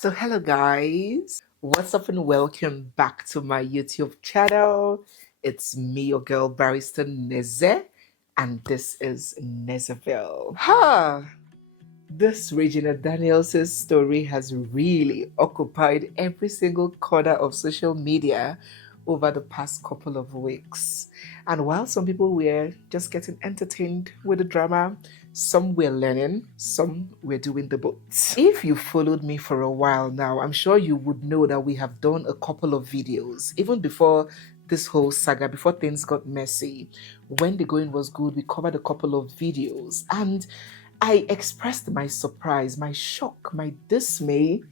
So hello guys, what's up and welcome back to my YouTube channel. It's me, your girl barrister Neze, and this is Nezeville. This Regina Daniels' story has really occupied every single corner of social media over the past couple of weeks. And while some people were just getting entertained with the drama, some were learning, some were doing the both. If you followed me for a while now, I'm sure you would know that we have done a couple of videos, even before this whole saga, before things got messy. When the going was good, we covered a couple of videos, and I expressed my surprise, my shock, my dismay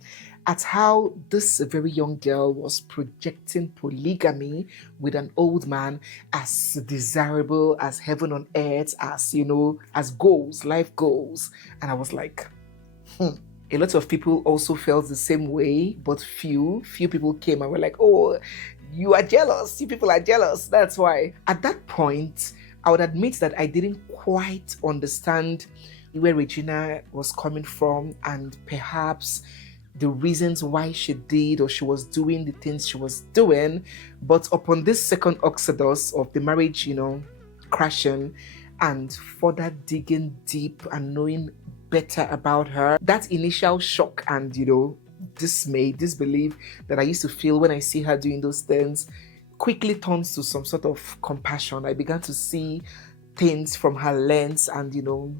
at how this very young girl was projecting polygamy with an old man as desirable as heaven on earth, as as goals, life goals. And I was like, A lot of people also felt the same way, but few people came and were like, oh, you are jealous, you people are jealous, that's why. At that point, I would admit that I didn't quite understand where Regina was coming from and perhaps the reasons why she did or she was doing the things she was doing. But upon this second exodus of the marriage, crashing and further digging deep and knowing better about her, that initial shock and, dismay, disbelief that I used to feel when I see her doing those things quickly turns to some sort of compassion. I began to see things from her lens and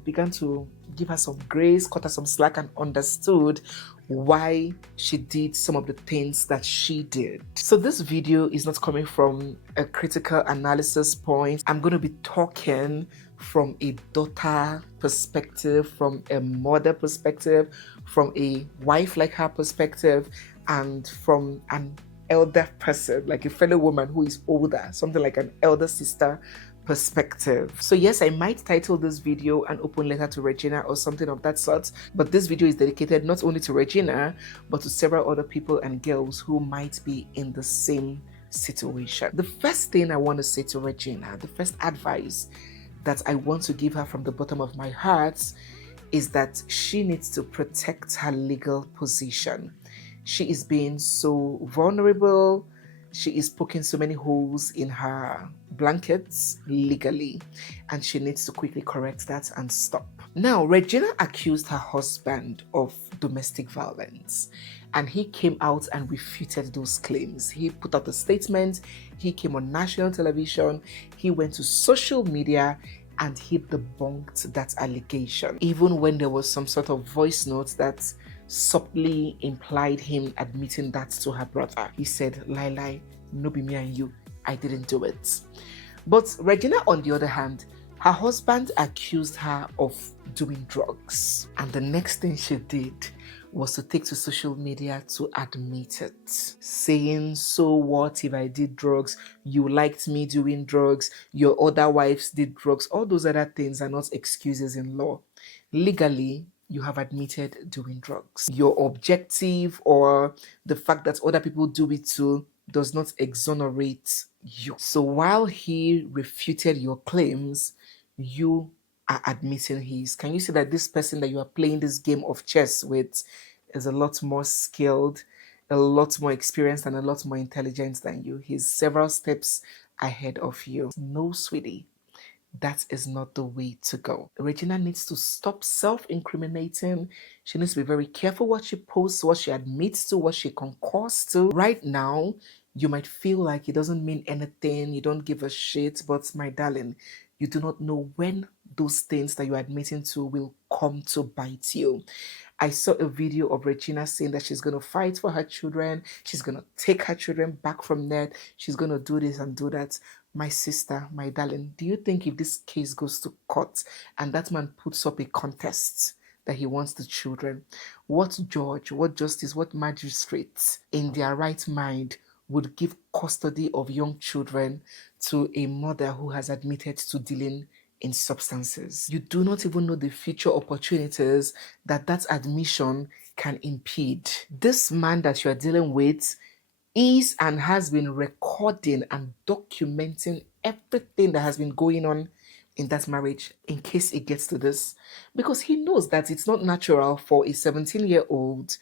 began to give her some grace, cut her some slack, and understood why she did some of the things that she did. So this video is not coming from a critical analysis point. I'm going to be talking from a daughter perspective, from a mother perspective, from a wife like her perspective, and from an elder person, like a fellow woman who is older, something like an elder sister perspective. So yes, I might title this video An Open Letter to Regina or something of that sort, but this video is dedicated not only to Regina, but to several other people and girls who might be in the same situation. The first thing I want to say to Regina, the first advice that I want to give her from the bottom of my heart is that she needs to protect her legal position. She is being so vulnerable. She is poking so many holes in her blankets legally, and she needs to quickly correct that and stop. Now, Regina accused her husband of domestic violence, and he came out and refuted those claims. He put out a statement, he came on national television, he went to social media, and he debunked that allegation, even when there was some sort of voice note that subtly implied him admitting that to her brother. He said, lie, no be me and you, I didn't do it. But Regina, on the other hand, her husband accused her of doing drugs. And the next thing she did was to take to social media to admit it, saying, so what if I did drugs? You liked me doing drugs. Your other wives did drugs. All those other things are not excuses in law. Legally, you have admitted doing drugs. Your objective or the fact that other people do it too does not exonerate you. So while he refuted your claims, you are admitting his. Can you see that this person that you are playing this game of chess with is a lot more skilled, a lot more experienced, and a lot more intelligent than you? He's several steps ahead of you. No, sweetie. That is not the way to go. Regina needs to stop self-incriminating. She needs to be very careful what she posts, what she admits to, what she concurs to. Right now, you might feel like it doesn't mean anything, you don't give a shit, but my darling, you do not know when those things that you're admitting to will come to bite you. I saw a video of Regina saying that she's going to fight for her children. She's going to take her children back from Ned. She's going to do this and do that. My sister, my darling, do you think if this case goes to court and that man puts up a contest that he wants the children, what judge, what justice, what magistrate in their right mind would give custody of young children to a mother who has admitted to dealing in substances? You do not even know the future opportunities that admission can impede. This man that you are dealing with is and has been recording and documenting everything that has been going on in that marriage in case it gets to this, because he knows that it's not natural for a 17-year-old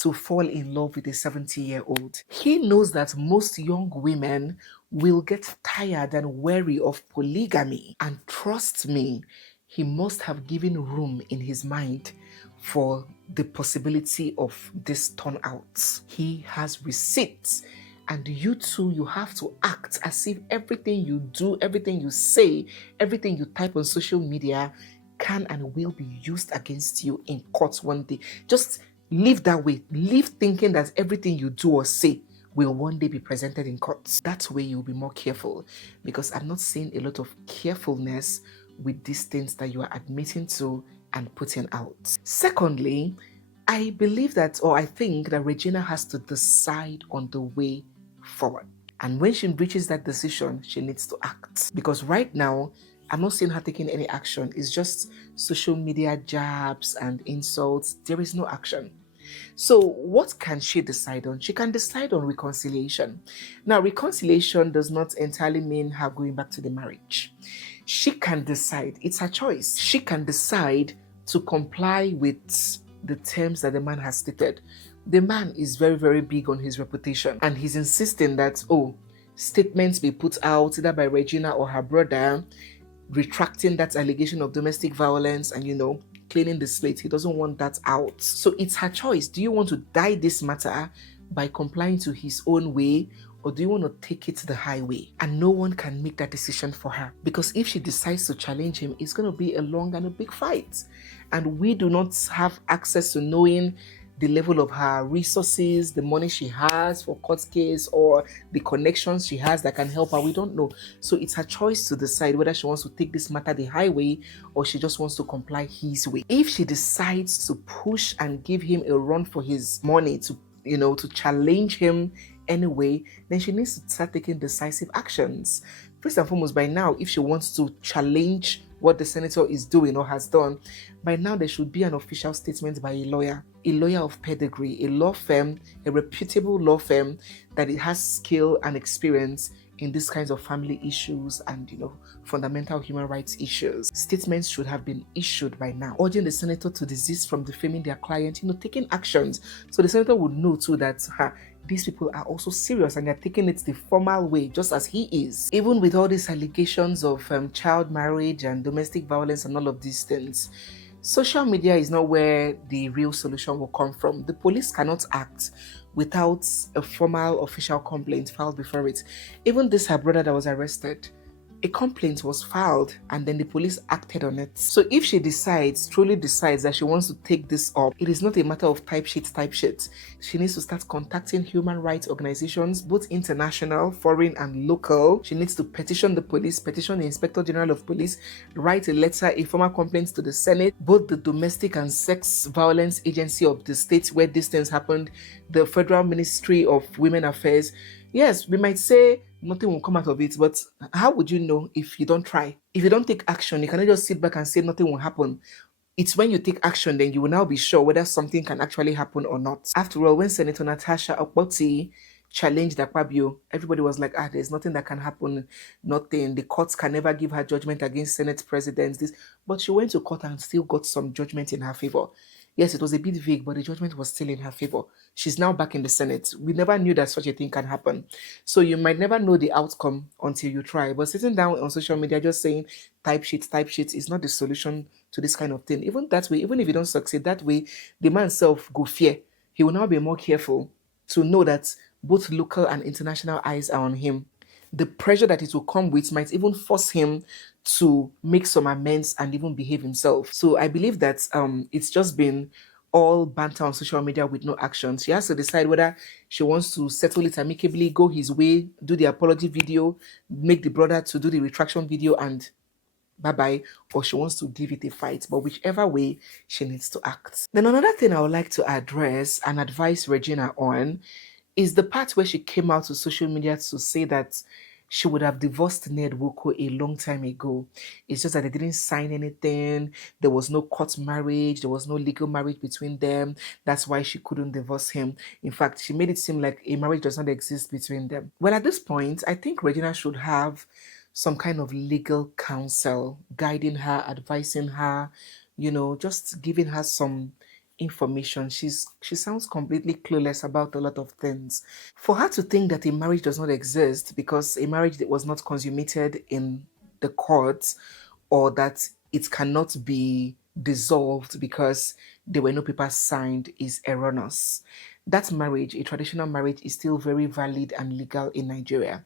to fall in love with a 70-year-old. He knows that most young women will get tired and weary of polygamy. And trust me, he must have given room in his mind for the possibility of this turnout. He has receipts. And you too, you have to act as if everything you do, everything you say, everything you type on social media can and will be used against you in court one day. Just live that way. Live thinking that everything you do or say will one day be presented in court. That way you'll be more careful, because I'm not seeing a lot of carefulness with these things that you are admitting to and putting out. Secondly, I believe that, or I think that Regina has to decide on the way forward. And when she reaches that decision, she needs to act. Because right now, I'm not seeing her taking any action. It's just social media jabs and insults. There is no action. So what can she decide on? She can decide on reconciliation. Now, reconciliation does not entirely mean her going back to the marriage. She can decide. It's her choice. She can decide to comply with the terms that the man has stated. The man is very, very big on his reputation, and he's insisting that, statements be put out either by Regina or her brother, retracting that allegation of domestic violence and, cleaning the slate. He doesn't want that out. So it's her choice. Do you want to die this matter by complying to his own way, or do you want to take it the highway? And no one can make that decision for her, because if she decides to challenge him, it's going to be a long and a big fight. And we do not have access to knowing the level of her resources, the money she has for court case, or the connections she has that can help her. We don't know. So it's her choice to decide whether she wants to take this matter the highway or she just wants to comply his way. If she decides to push and give him a run for his money, to challenge him anyway, then she needs to start taking decisive actions. First and foremost, by now, if she wants to challenge what the senator is doing or has done, by now there should be an official statement by a lawyer of pedigree, a law firm, a reputable law firm that it has skill and experience in these kinds of family issues and, fundamental human rights issues. Statements should have been issued by now, urging the senator to desist from defaming their client, taking actions. So the senator would know too that these people are also serious and they're taking it the formal way, just as he is. Even with all these allegations of child marriage and domestic violence and all of these things, social media is not where the real solution will come from. The police cannot act without a formal official complaint filed before it. Even this her brother that was arrested, a complaint was filed and then the police acted on it. So if she truly decides that she wants to take this up, it is not a matter of type sheet. She needs to start contacting human rights organizations, both international, foreign and local. She needs to petition the police, petition the Inspector General of Police, write a letter, a formal complaint to the Senate, both the Domestic and Sex Violence Agency of the state where these things happened, the Federal Ministry of Women Affairs. Yes, we might say nothing will come out of it, but how would you know if you don't try? If you don't take action, you cannot just sit back and say nothing will happen. It's when you take action, then you will now be sure whether something can actually happen or not. After all, when Senator Natasha Okpoti challenged Akpabio, everybody was like, there's nothing that can happen, nothing. The courts can never give her judgment against Senate presidents. But she went to court and still got some judgment in her favor. Yes, it was a bit vague, but the judgment was still in her favor. She's now back in the Senate. We never knew that such a thing can happen. So you might never know the outcome until you try. But sitting down on social media just saying type sheet is not the solution to this kind of thing. Even that way, even if you don't succeed that way, the man self go fear. He will now be more careful to know that both local and international eyes are on him. The pressure that it will come with might even force him to make some amends and even behave himself. So I believe that it's just been all banter on social media with no action. She has to decide whether she wants to settle it amicably, go his way, do the apology video, make the brother to do the retraction video and bye-bye, or she wants to give it a fight. But whichever way, she needs to act. Then another thing I would like to address and advise Regina on is the part where she came out to social media to say that she would have divorced Ned Woko a long time ago. It's just that they didn't sign anything. There was no court marriage. There was no legal marriage between them. That's why she couldn't divorce him. In fact, she made it seem like a marriage does not exist between them. Well, at this point, I think Regina should have some kind of legal counsel guiding her, advising her, just giving her some information. She sounds completely clueless about a lot of things. For her to think that a marriage does not exist because a marriage that was not consummated in the courts, or that it cannot be dissolved because there were no papers signed, is erroneous. That marriage, a traditional marriage, is still very valid and legal in Nigeria.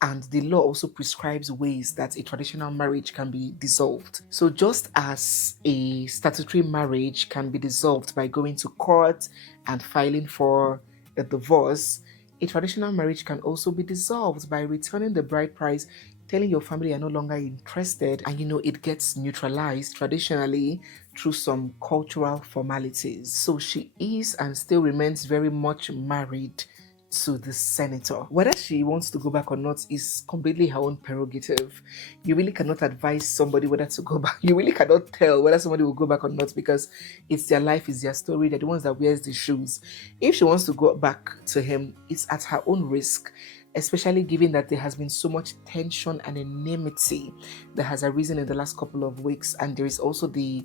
And the law also prescribes ways that a traditional marriage can be dissolved. So, just as a statutory marriage can be dissolved by going to court and filing for a divorce, a traditional marriage can also be dissolved by returning the bride price, telling your family you're no longer interested, and it gets neutralized traditionally through some cultural formalities. So she is and still remains very much married to the senator. Whether she wants to go back or not is completely her own prerogative. You really cannot advise somebody whether to go back. You really cannot tell whether somebody will go back or not, because it's their life, it's their story. They're the ones that wears the shoes. If she wants to go back to him, it's at her own risk, especially given that there has been so much tension and enmity that has arisen in the last couple of weeks. And there is also the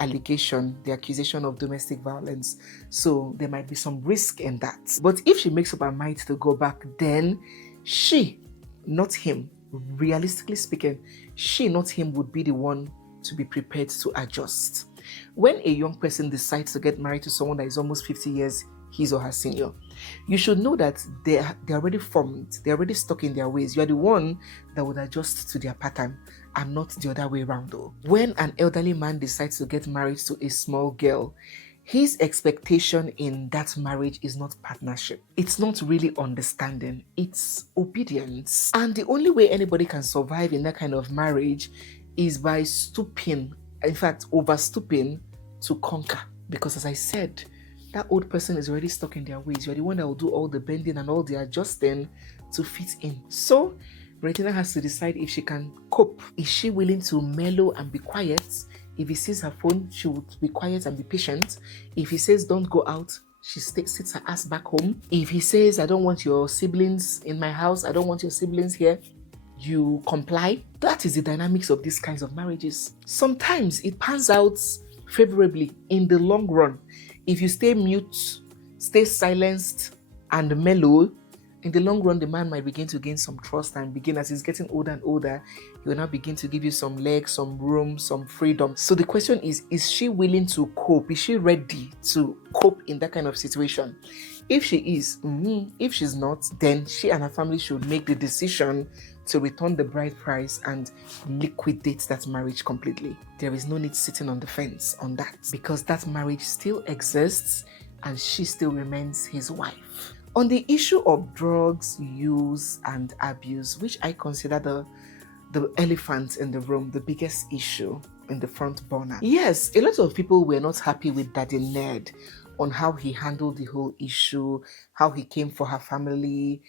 accusation of domestic violence. So there might be some risk in that. But if she makes up her mind to go back, then she, not him, realistically speaking, she, not him, would be the one to be prepared to adjust. When a young person decides to get married to someone that is almost 50 years his or her senior, you should know that they're already formed, they're already stuck in their ways. You are the one that would adjust to their pattern, and not the other way around. Though, when an elderly man decides to get married to a small girl, his expectation in that marriage is not partnership. It's not really understanding. It's obedience. And the only way anybody can survive in that kind of marriage is by stooping, in fact, overstooping to conquer. Because as I said, that old person is already stuck in their ways. You're the one that will do all the bending and all the adjusting to fit in. So Regina has to decide if she can cope. Is she willing to mellow and be quiet? If he sees her phone, she would be quiet and be patient. If he says don't go out, she sits her ass back home. If he says I don't want your siblings in my house, I don't want your siblings here, you comply. That is the dynamics of these kinds of marriages. Sometimes it pans out favorably in the long run. If you stay mute, stay silenced and mellow, in the long run, the man might begin to gain some trust and begin, as he's getting older and older, he will now begin to give you some legs, some room, some freedom. So the question is she willing to cope? Is she ready to cope in that kind of situation? If she is, if she's not, then she and her family should make the decision to return the bride price and liquidate that marriage completely. There is no need sitting on the fence on that, because that marriage still exists and she still remains his wife. On the issue of drugs use and abuse, which I consider the elephant in the room, the biggest issue in the front burner. Yes, a lot of people were not happy with Daddy Ned on how he handled the whole issue, how he came for her family,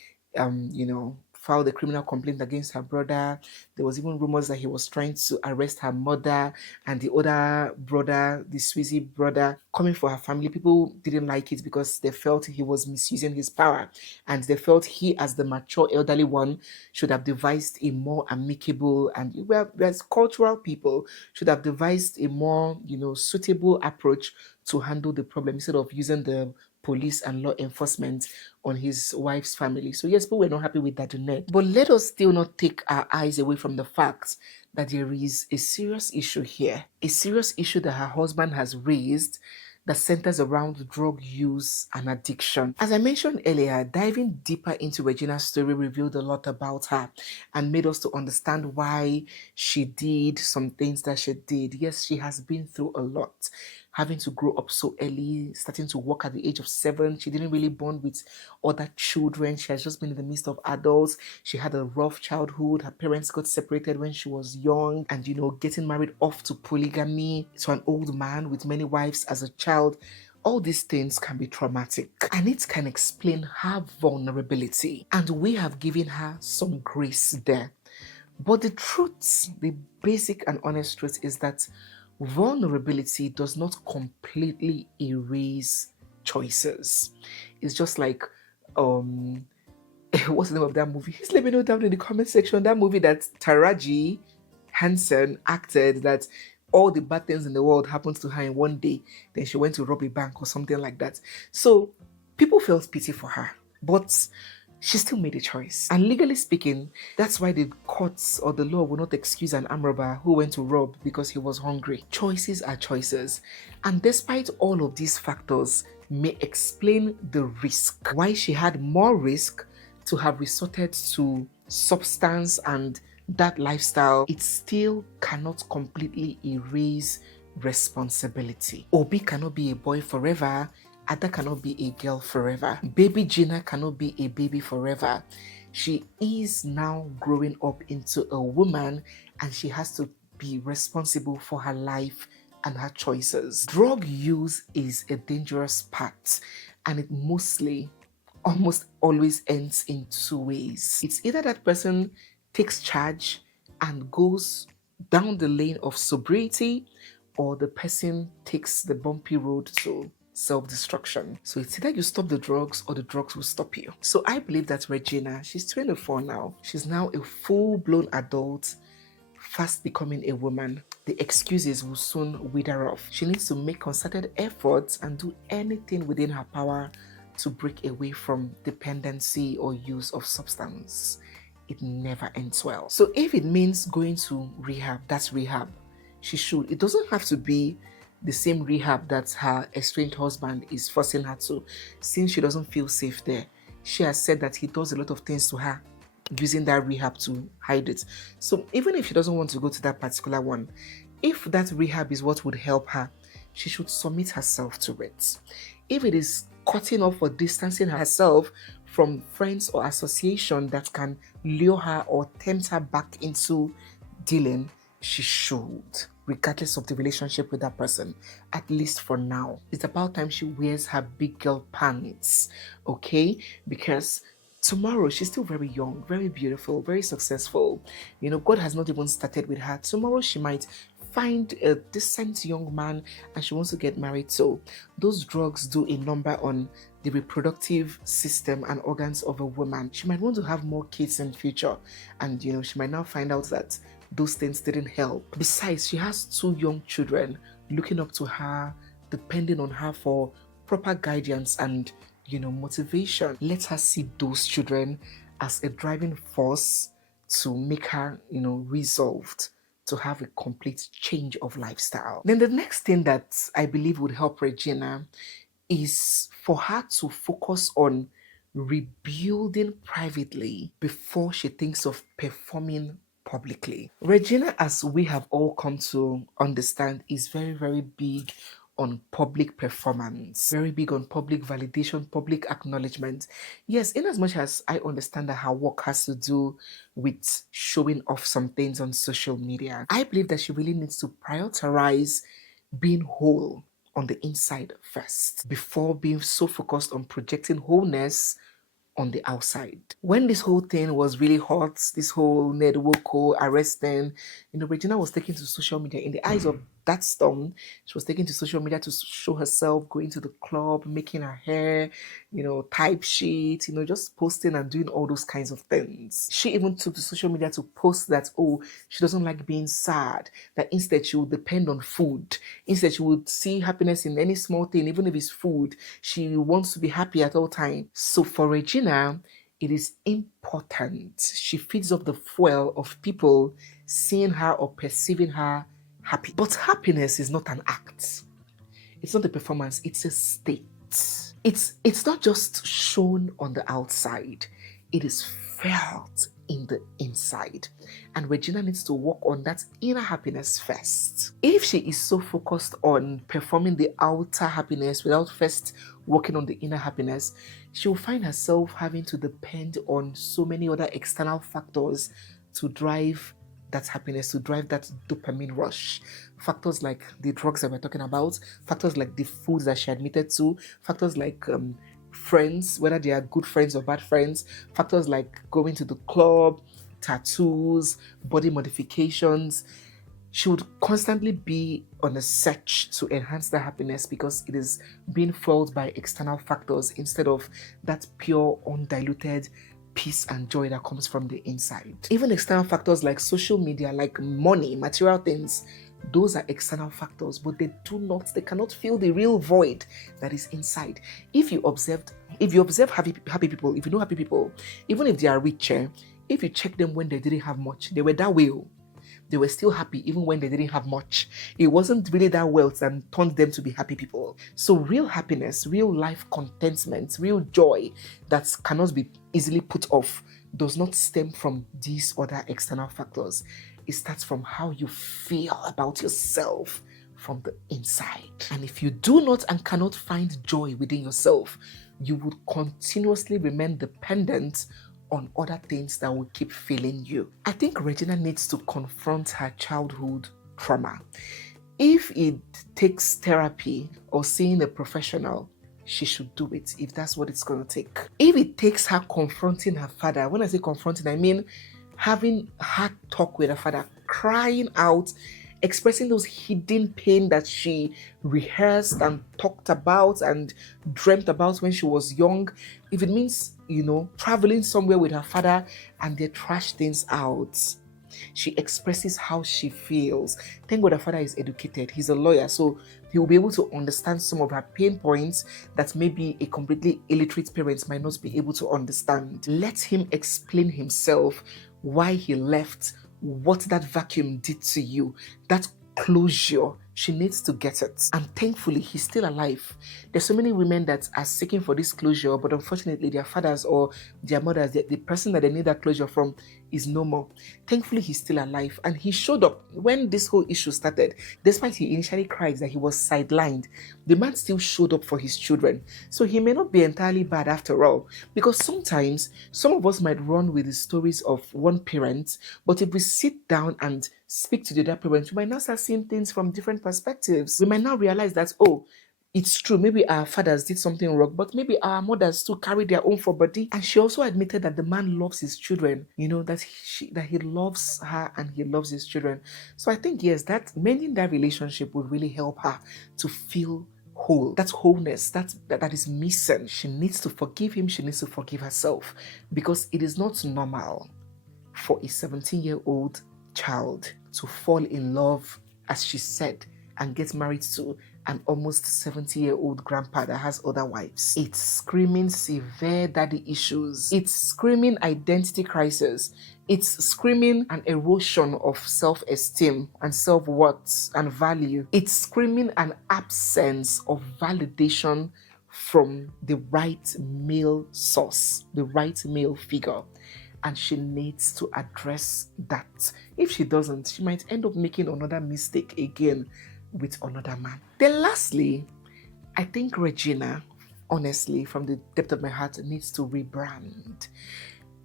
filed a criminal complaint against her brother. There was even rumors that he was trying to arrest her mother and the other brother, the Sweezy brother, coming for her family. People didn't like it because they felt he was misusing his power, and they felt he, as the mature elderly one, should have devised a more amicable, and as cultural people, should have devised a more, suitable approach to handle the problem instead of using the police and law enforcement on his wife's family. So yes, people were not happy with that Ned. But let us still not take our eyes away from the fact that there is a serious issue here. A serious issue that her husband has raised that centers around drug use and addiction. As I mentioned earlier, diving deeper into Regina's story revealed a lot about her and made us to understand why she did some things that she did. Yes, she has been through a lot. Having to grow up so early, starting to work at the age of 7. She didn't really bond with other children. She has just been in the midst of adults. She had a rough childhood. Her parents got separated when she was young, and getting married off to polygamy to an old man with many wives as a child. All these things can be traumatic, and it can explain her vulnerability, and we have given her some grace there. But the truth, the basic and honest truth, is that vulnerability does not completely erase choices. It's just like what's the name of that movie? Please let me know down in the comment section. That movie that Taraji Henson acted, that all the bad things in the world happened to her in one day, then she went to rob a bank or something like that. So people felt pity for her, but she still made a choice. And legally speaking, that's why the courts or the law will not excuse an armed robber who went to rob because he was hungry. Choices are choices. And despite all of these factors may explain the risk, why she had more risk to have resorted to substance and that lifestyle, it still cannot completely erase responsibility. Obi cannot be a boy forever. Ada cannot be a girl forever. Baby Gina cannot be a baby forever. She is now growing up into a woman and she has to be responsible for her life and her choices. Drug use is a dangerous part and it almost always ends in two ways. It's either that person takes charge and goes down the lane of sobriety, or the person takes the bumpy road to self-destruction. So it's either you stop the drugs or the drugs will stop you. So I believe that Regina, she's 24 now. She's now a full-blown adult, fast becoming a woman. The excuses will soon wither off. She needs to make concerted efforts and do anything within her power to break away from dependency or use of substance. It never ends well. So if it means going to rehab, that's rehab. She should. It doesn't have to be the same rehab that her estranged husband is forcing her to, since she doesn't feel safe there. She has said that he does a lot of things to her using that rehab to hide it. So even if she doesn't want to go to that particular one, if that rehab is what would help her, she should submit herself to it. If it is cutting off or distancing herself from friends or association that can lure her or tempt her back into dealing, she should, regardless of the relationship with that person, at least for now. It's about time she wears her big girl pants, okay? Because tomorrow, she's still very young, very beautiful, very successful. You know, God has not even started with her. Tomorrow, she might find a decent young man and she wants to get married. So those drugs do a number on the reproductive system and organs of a woman. She might want to have more kids in future, and you know, she might now find out that those things didn't help. Besides, she has 2 young children looking up to her, depending on her for proper guidance and, you know, motivation. Let her see those children as a driving force to make her, you know, resolved to have a complete change of lifestyle. Then the next thing that I believe would help Regina is for her to focus on rebuilding privately before she thinks of performing publicly. Regina, as we have all come to understand, is very, very big on public performance, very big on public validation, public acknowledgement. Yes, in as much as I understand that her work has to do with showing off some things on social media, I believe that she really needs to prioritize being whole on the inside first before being so focused on projecting wholeness on the outside. When this whole thing was really hot, this whole Ned Woko arresting, you know, Regina was taken to social media. In the eyes of that storm, she was taken to social media to show herself, going to the club, making her hair, you know, type sheet, you know, just posting and doing all those kinds of things. She even took to social media to post that, oh, she doesn't like being sad, that instead she would depend on food. Instead, she would see happiness in any small thing, even if it's food. She wants to be happy at all times. So for Regina, it is important she feeds up the fuel of people seeing her or perceiving her happy. But happiness is not an act. It's not a performance. It's a state. It's not just shown on the outside. It is felt in the inside. And Regina needs to work on that inner happiness first. If she is so focused on performing the outer happiness without first working on the inner happiness, she will find herself having to depend on so many other external factors to drive that happiness, to drive that dopamine rush. Factors like the drugs that we're talking about, factors like the foods that she admitted to, factors like friends, whether they are good friends or bad friends, factors like going to the club, tattoos, body modifications. She would constantly be on a search to enhance that happiness because it is being fueled by external factors instead of that pure, undiluted peace and joy that comes from the inside. Even external factors like social media, like money, material things, Those are external factors, but they cannot fill the real void that is inside. If you observe happy people, if you know happy people, even if they are richer, if you check them when they didn't have much, they were that way. They were still happy even when they didn't have much. It wasn't really that wealth that turned them to be happy people. So real happiness, real life contentment, real joy that cannot be easily put off does not stem from these other external factors. It starts from how you feel about yourself from the inside. And if you do not and cannot find joy within yourself, you will continuously remain dependent on other things that will keep filling you. I think Regina needs to confront her childhood trauma. If it takes therapy or seeing a professional, she should do it if that's what it's going to take. If it takes her confronting her father, when I say confronting, I mean having hard talk with her father, crying out, expressing those hidden pain that she rehearsed and talked about and dreamt about when she was young. If it means, traveling somewhere with her father and they trash things out, she expresses how she feels. Thank God her father is educated. He's a lawyer, so he will be able to understand some of her pain points that maybe a completely illiterate parent might not be able to understand. Let him explain himself why he left, what that vacuum did to you, that closure. She needs to get it. And thankfully, he's still alive. There's so many women that are seeking for this closure, but unfortunately, their fathers or their mothers, the person that they need that closure from is no more. Thankfully, he's still alive. And he showed up when this whole issue started. Despite he initially cried that he was sidelined, the man still showed up for his children. So he may not be entirely bad after all. Because sometimes, some of us might run with the stories of one parent, but if we sit down and speak to the other parent, we might now start seeing things from different perspectives. We might now realize that, it's true, maybe our fathers did something wrong, but maybe our mothers too carry their own for body. And she also admitted that the man loves his children, that he loves her and he loves his children. So I think, yes, that mending that relationship would really help her to feel whole. That wholeness that is missing. She needs to forgive him. She needs to forgive herself, because it is not normal for a 17-year-old child to fall in love, as she said, and get married to an almost 70-year-old grandpa that has other wives. It's screaming severe daddy issues. It's screaming identity crisis. It's screaming an erosion of self-esteem and self-worth and value. It's screaming an absence of validation from the right male source, the right male figure. And she needs to address that. If she doesn't, she might end up making another mistake again with another man. Then lastly, I think Regina, honestly, from the depth of my heart, needs to rebrand.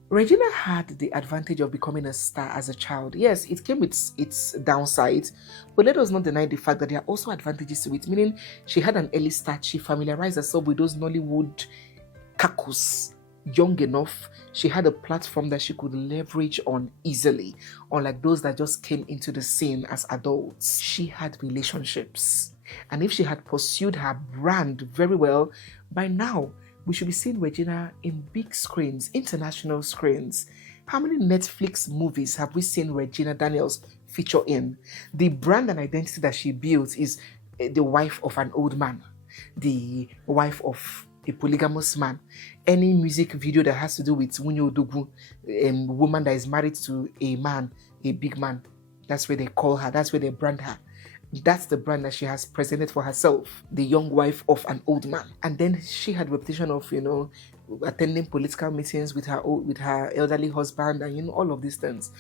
Regina had the advantage of becoming a star as a child. Yes, it came with its downsides, but let us not deny the fact that there are also advantages to it, meaning she had an early start. She familiarized herself with those Nollywood kakus young enough. She had a platform that she could leverage on easily, unlike those that just came into the scene as adults. She had relationships. And if she had pursued her brand very well, by now, we should be seeing Regina in big screens, international screens. How many Netflix movies have we seen Regina Daniels feature in? The brand and identity that she built is the wife of an old man, the wife of a polygamous man. Any music video that has to do with Wunyo Dogu, a woman that is married to a man, a big man, that's where they call her, that's where they brand her. That's the brand that she has presented for herself, the young wife of an old man. And then she had a reputation of, attending political meetings with her elderly husband and, all of these things.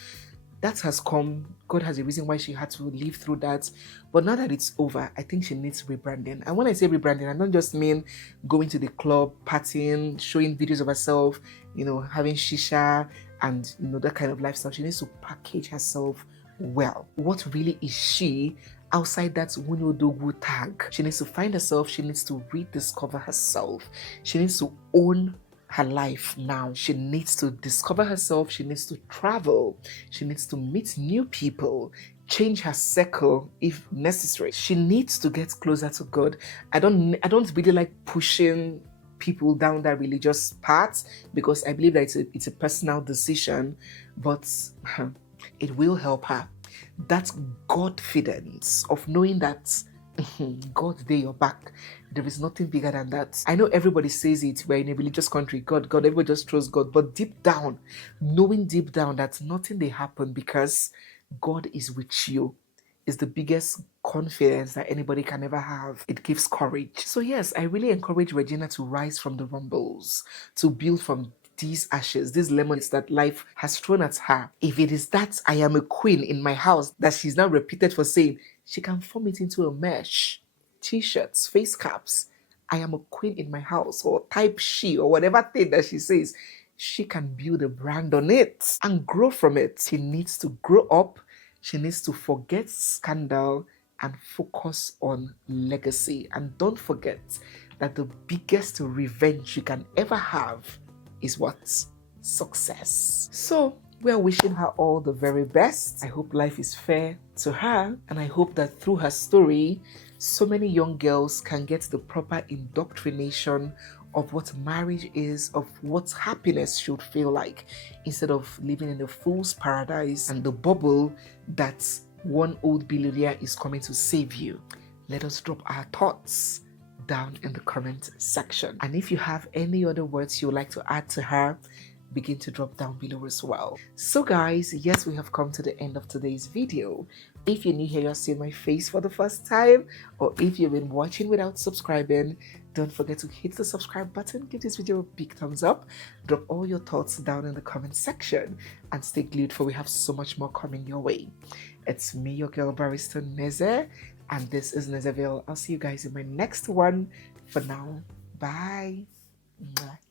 That has come. God has a reason why she had to live through that. But now that it's over, I think she needs rebranding. And when I say rebranding, I don't just mean going to the club, partying, showing videos of herself, having shisha and, that kind of lifestyle. She needs to package herself well. What really is she outside that Wunyo Dogu tag? She needs to find herself. She needs to rediscover herself. She needs to own her life now. She needs to discover herself. She needs to travel. She needs to meet new people, change her circle if necessary. She needs to get closer to God. I don't really like pushing people down that religious path, because I believe that it's a personal decision, but it will help her. That confidence of knowing that God, they your back. There is nothing bigger than that. I know everybody says it. We're in a religious country. God, God, everybody just trusts God. But deep down, knowing deep down that nothing they happen because God is with you is the biggest confidence that anybody can ever have. It gives courage. So yes, I really encourage Regina to rise from the rumbles, to build from these ashes, these lemons that life has thrown at her. If it is that I am a queen in my house that she's now repeated for saying, she can form it into a mesh, t-shirts, face caps. I am a queen in my house, or type she, or whatever thing that she says. She can build a brand on it and grow from it. She needs to grow up. She needs to forget scandal and focus on legacy. And don't forget that the biggest revenge you can ever have is what? Success. So we are wishing her all the very best. I hope life is fair to her, and I hope that through her story, so many young girls can get the proper indoctrination of what marriage is, of what happiness should feel like, instead of living in a fool's paradise and the bubble that one old billionaire is coming to save you. Let us drop our thoughts down in the comment section. And if you have any other words you would like to add to her, begin to drop down below as well. So guys, yes, we have come to the end of today's video. If you're new here, you're seeing my face for the first time, or if you've been watching without subscribing, don't forget to hit the subscribe button, give this video a big thumbs up, drop all your thoughts down in the comment section, and stay glued for we have so much more coming your way. It's me, your girl Barrister Neze, and this is Nezeville. I'll see you guys in my next one. For now, bye. Mwah.